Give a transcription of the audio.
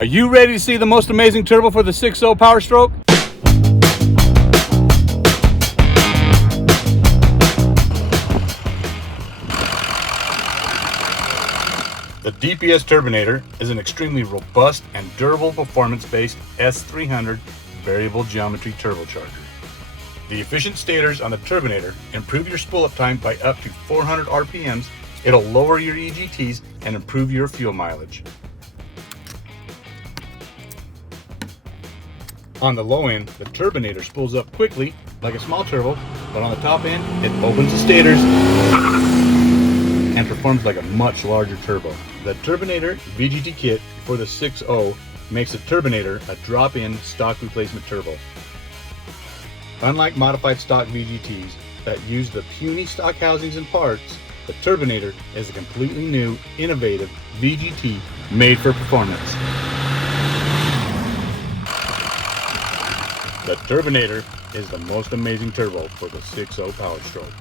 Are you ready to see the most amazing turbo for the 6.0 PowerStroke? The DPS Turbonator is an extremely robust and durable performance-based S300 variable geometry turbocharger. The efficient stators on the Turbonator improve your spool-up time by up to 400 RPMs. It'll lower your EGTS and improve your fuel mileage. On the low end, the Turbonator spools up quickly like a small turbo, but on the top end, it opens the stators and performs like a much larger turbo. The Turbonator VGT kit for the 6.0 makes the Turbonator a drop-in stock replacement turbo. Unlike modified stock VGTs that use the puny stock housings and parts, the Turbonator is a completely new, innovative VGT made for performance. The Turbonator is the most amazing turbo for the 6.0 PowerStroke.